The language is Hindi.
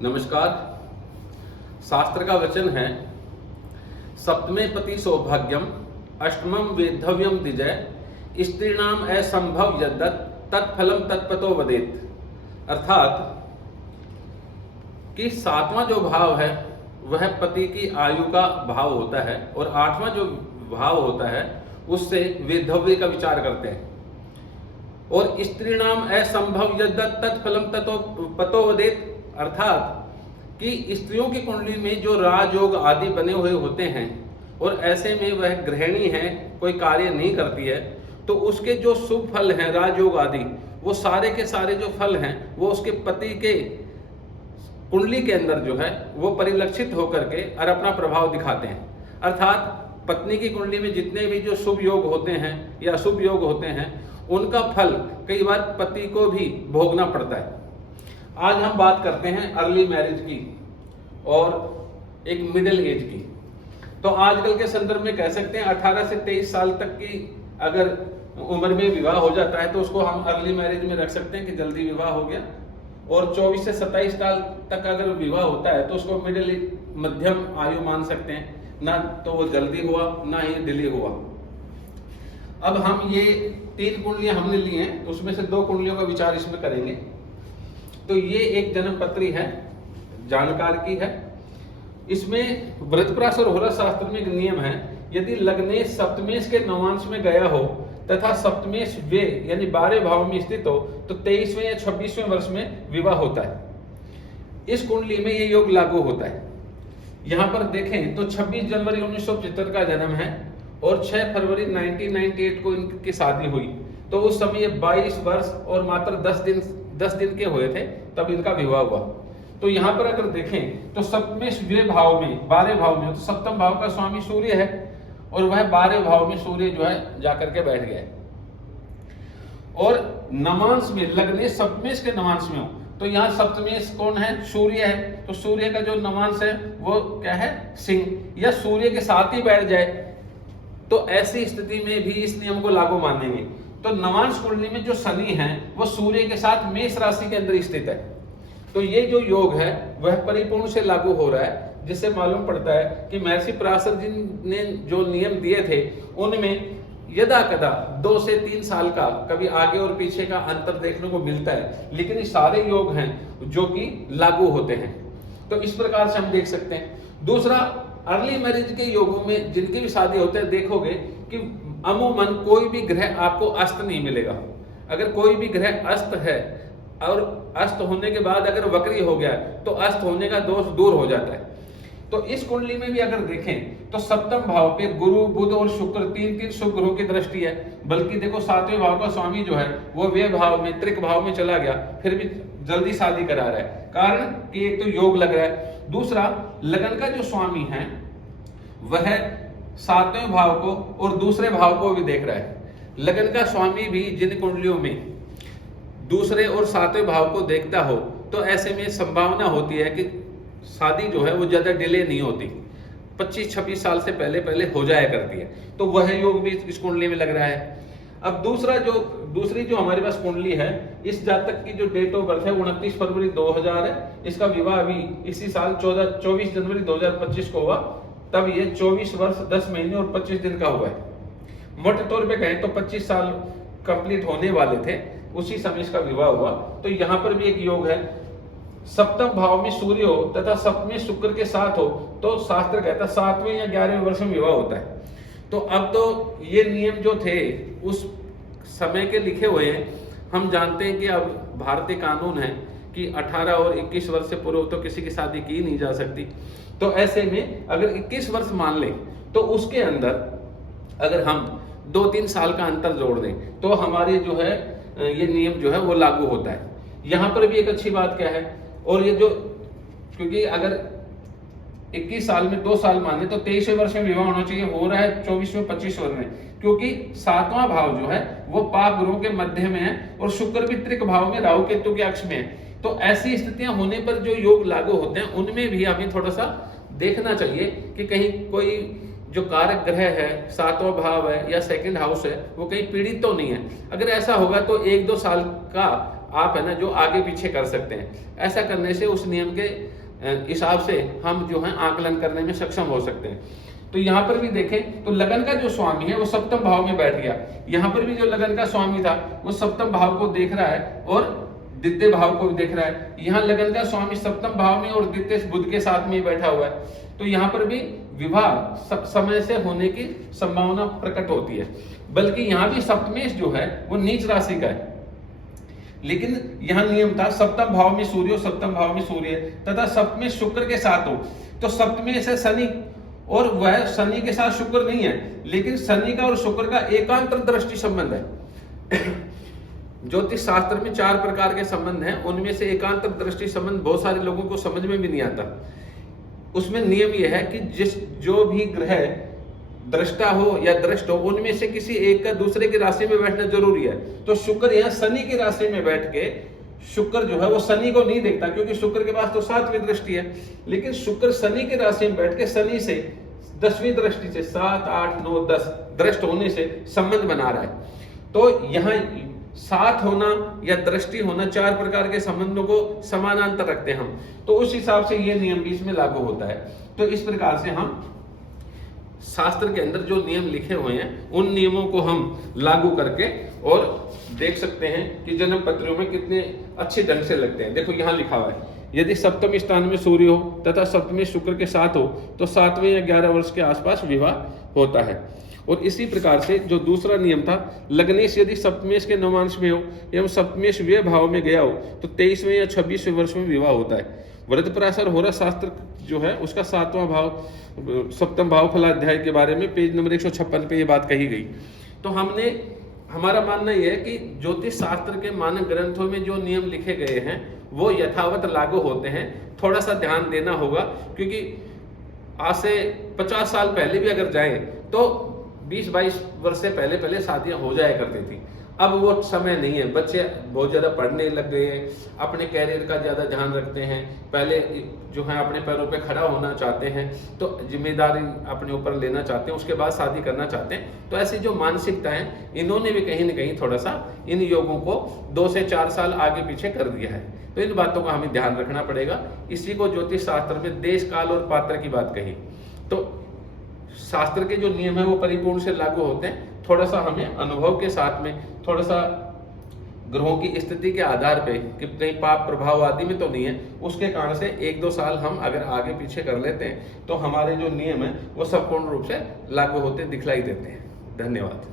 नमस्कार। शास्त्र का वचन है, सप्तमे पति सौभाग्यम अष्टमम वेद्धव्यम द्विजय स्त्रीणाम असंभव यद्दत् तत्फलम तत्पतो वदेत। अर्थात कि सातवां जो भाव है वह पति की आयु का भाव होता है और आठवां जो भाव होता है उससे वेद्धव्य का विचार करते हैं। और स्त्रीणाम असंभव यद्दत् तत्फलम ततो वदेत, अर्थात कि स्त्रियों की कुंडली में जो राजयोग आदि बने हुए होते हैं और ऐसे में वह गृहिणी है, कोई कार्य नहीं करती है, तो उसके जो शुभ फल हैं राजयोग आदि, वो सारे के सारे जो फल हैं वो उसके पति के कुंडली के अंदर जो है वो परिलक्षित होकर के और अपना प्रभाव दिखाते हैं। अर्थात पत्नी की कुंडली में जितने भी जो शुभ योग होते हैं या अशुभ योग होते हैं उनका फल कई बार पति को भी भोगना पड़ता है। आज हम बात करते हैं अर्ली मैरिज की और एक मिडिल एज की। तो आजकल के संदर्भ में कह सकते हैं 18 से 23 साल तक की अगर उम्र में विवाह हो जाता है तो उसको हम अर्ली मैरिज में रख सकते हैं कि जल्दी विवाह हो गया, और 24 से 27 साल तक अगर विवाह होता है तो उसको मध्यम आयु मान सकते हैं, ना तो वो जल्दी हुआ ना ही डिले हुआ। अब हम ये 3 कुंडलियां हमने ली हैं, उसमें से 2 कुंडलियों का विचार इसमें करेंगे। तो ये एक जन्म पत्री है, जानकार की है। इसमें वृत्रप्राश और होरा शास्त्र में एक नियम है, यदि लग्ने सप्तमेश के नवांश में गया हो तथा सप्तमेश वे यानी 12वें भाव में स्थित हो तो 23वें या 26वें वर्ष में विवाह होता है। इस कुंडली में ये योग लागू होता है। यहाँ पर देखें तो 26 जनवरी 1975 का जन्म है और 6 फरवरी 1998 को इनकी शादी हुई। तो उस समय ये 22 वर्ष और मात्र 10 दिन के हुए थे तब इनका विवाह हुआ। तो यहाँ पर अगर देखें तो सप्तमेश वे भाव में 12वें भाव में, तो सप्तम भाव का स्वामी सूर्य है और वह 12वें भाव में सूर्य जो है जाकर के बैठ गया है। और नवांश में लग्ने सप्तमेश के नवांश में हो तो यहाँ सप्तमेश कौन है? सूर्य है। तो सूर्य का जो नवांश है वो क्या है? सिंह, या सूर्य के साथ ही बैठ जाए तो ऐसी स्थिति में भी इस नियम को लागू मानेंगे। तो नवांश कुंडली में जो शनि है वो सूर्य के साथ मेष राशि के अंदर स्थित है। तो ये जो योग है वह परिपूर्ण से लागू हो रहा है, जिससे मालूम पड़ता है कि महर्षि पराशर जी ने जो नियम दिए थे उनमें यदा कदा 2 से 3 साल का कभी आगे और पीछे का अंतर देखने को मिलता है, लेकिन ये सारे योग हैं जो कि लागू होते हैं। तो इस प्रकार से हम देख सकते हैं। दूसरा, अर्ली मैरिज के योगों में जिनकी भी शादी होते हैं देखोगे कि अमूमन कोई भी ग्रह आपको अस्त नहीं मिलेगा। अगर कोई भी ग्रह अस्त है और अस्त होने के बाद अगर वक्री हो गया तो अस्त होने का दोष दूर हो जाता है। तो इस कुंडली में भी अगर देखें तो सप्तम भाव पे गुरु, बुध और शुक्र 3 शुभ ग्रहों की दृष्टि है। बल्कि देखो 7वें भाव का स्वामी जो है वो वे भाव में त्रिक भाव में चला गया, फिर भी जल्दी शादी करा रहा है। कारण कि एक तो योग लग रहा है, दूसरा लगन का जो स्वामी है वह 7वें भाव को और दूसरे भाव को भी देख रहा है। लगन का स्वामी भी जिन कुंडलियों में दूसरे और 7वें भाव को देखता हो तो ऐसे में संभावना होती है कि शादी जो है वो ज्यादा डिले नहीं होती, 25-26 साल से पहले हो जाया करती है। तो वह योग भी इस कुंडली में लग रहा है। अब दूसरी जो हमारे पास कुंडली है, इस जातक की जो डेट ऑफ बर्थ है 29 फरवरी 2000 है। इसका विवाह अभी इसी साल 24 जनवरी 2025 को हुआ, तब ये 24 वर्ष 10 महीने और 25 दिन का हुआ है। मोटे तौर पे कहें तो 25 साल कंप्लीट होने वाले थे, उसी समय इसका विवाह हुआ। तो यहाँ पर भी एक योग है, सप्तम भाव में सूर्य हो तथा सप्तमें शुक्र के साथ हो तो शास्त्र कहता है 7वें या 11वें वर्ष में विवाह होता है। तो अब तो ये नियम जो थे उस समय के लिखे हुए हैं। हम जानते हैं कि अब भारतीय कानून है कि 18 और 21 वर्ष से पूर्व तो किसी की शादी की नहीं जा सकती। तो ऐसे में अगर 21 वर्ष मान लें तो उसके अंदर अगर हम 2-3 साल का अंतर जोड़ दें तो हमारी जो है ये नियम जो है वो लागू होता है। यहाँ पर भी एक अच्छी बात क्या है, और ये जो क्योंकि अगर 21 साल में 2 साल माने तो 23वें वर्ष में विवाह होना चाहिए, हो रहा है 24वें 25 वर्ष में, क्योंकि 7वां भाव जो है वो पाप ग्रहों के मध्य में है और शुक्र भी त्रिक भाव में राहु केतु के अक्ष में है। तो ऐसी स्थितियां होने पर जो योग लागू होते हैं उनमें भी हमें थोड़ा सा देखना चाहिए कि कहीं कोई जो कारक ग्रह है 7वां भाव है या सेकंड हाउस है वो कहीं पीड़ित तो नहीं है। अगर ऐसा होगा तो 1-2 साल का आप है ना जो आगे पीछे कर सकते हैं। ऐसा करने से उस नियम के हिसाब से हम जो है आकलन करने में सक्षम हो सकते हैं। तो यहाँ पर भी देखें तो लगन का जो स्वामी है वो सप्तम भाव में बैठ गया। यहाँ पर भी जो लगन का स्वामी था वो सप्तम भाव को देख रहा है और द्वितीय भाव को भी देख रहा है। यहाँ लगन का स्वामी सप्तम भाव में और द्वितीय बुध के साथ में ही बैठा हुआ है। तो यहाँ पर भी विवाह समय से होने की संभावना प्रकट होती है। बल्कि यहाँ भी सप्तमेश जो है वो नीच राशि का है, लेकिन यह नियम था सप्तम भाव में सूर्य, सप्तम भाव में सूर्य तथा सप्तमेश शुक्र के साथ हो। तो सप्तमेश है शनि, और वह शनि के साथ शुक्र नहीं है, लेकिन शनि का और शुक्र का एकांतर दृष्टि संबंध है। ज्योतिष शास्त्र में 4 प्रकार के संबंध हैं, उनमें से एकांतर दृष्टि संबंध बहुत सारे लोगों को समझ में भी नहीं आता। उसमें नियम यह है कि जो भी ग्रह दृष्टा हो या दृष्ट हो, उनमें से किसी एक का दूसरे की राशि में बैठना जरूरी है। तो शुक्र यहाँ शनि की राशि में बैठ के, शुक्र जो है वो शनि को नहीं देखता, क्योंकि शुक्र के पास तो 7वीं दृष्टि है, लेकिन शुक्र शनि की राशि में बैठ के शनि से 10वीं दृष्टि से 7, 8, 9, 10 दृष्ट होने से संबंध बना रहा है। तो यहाँ साथ होना या दृष्टि होना 4 प्रकार के संबंधों को समानांतर रखते हैं हम, तो उस हिसाब से ये नियम भी इसमें लागू होता है। तो इस प्रकार से हम शास्त्र के अंदर जो नियम लिखे हुए हैं उन नियमों को हम लागू करके और देख सकते हैं कि जन्म पत्रियों में कितने अच्छे ढंग से लगते हैं। देखो यहाँ लिखा हुआ है, यदि सप्तम स्थान में सूर्य हो तथा सप्तमी शुक्र के साथ हो तो 7वें या 11 वर्ष के आसपास विवाह होता है। और इसी प्रकार से जो दूसरा नियम था, लग्नेश यदि सप्तमेश के नवांश में हो एवं सप्तमेश व्यय भाव में गया हो तो 23वें या 26वें वर्ष में विवाह होता है। वृद्धपराशर होरा शास्त्र जो है उसका 7वां भाव सप्तम भाव फलाध्याय के बारे में पेज नंबर 156 पे ये बात कही गई। तो हमारा मानना यह है कि ज्योतिष शास्त्र के मानक ग्रंथों में जो नियम लिखे गए हैं वो यथावत लागू होते हैं। थोड़ा सा ध्यान देना होगा, क्योंकि आज से 50 साल पहले भी अगर जाएं तो 20-22 वर्ष से पहले शादियां हो जाया करती थी। अब वो समय नहीं है, बच्चे बहुत ज़्यादा पढ़ने लग गए हैं, अपने कैरियर का ज़्यादा ध्यान रखते हैं, पहले जो है अपने पैरों पे खड़ा होना चाहते हैं, तो जिम्मेदारी अपने ऊपर लेना चाहते हैं, उसके बाद शादी करना चाहते हैं। तो ऐसी जो मानसिकता है इन्होंने भी कहीं ना कहीं थोड़ा सा इन योगों को 2 से 4 साल आगे पीछे कर दिया है। तो इन बातों का हमें ध्यान रखना पड़ेगा। इसी को ज्योतिष शास्त्र में देश काल और पात्र की बात कही। तो शास्त्र के जो नियम है वो परिपूर्ण से लागू होते हैं। थोड़ा सा हमें अनुभव के साथ में, थोड़ा सा ग्रहों की स्थिति के आधार पे कि कहीं पाप प्रभाव आदि में तो नहीं है, उसके कारण से 1-2 साल हम अगर आगे पीछे कर लेते हैं तो हमारे जो नियम है वो संपूर्ण रूप से लागू होते दिखलाई देते हैं। धन्यवाद।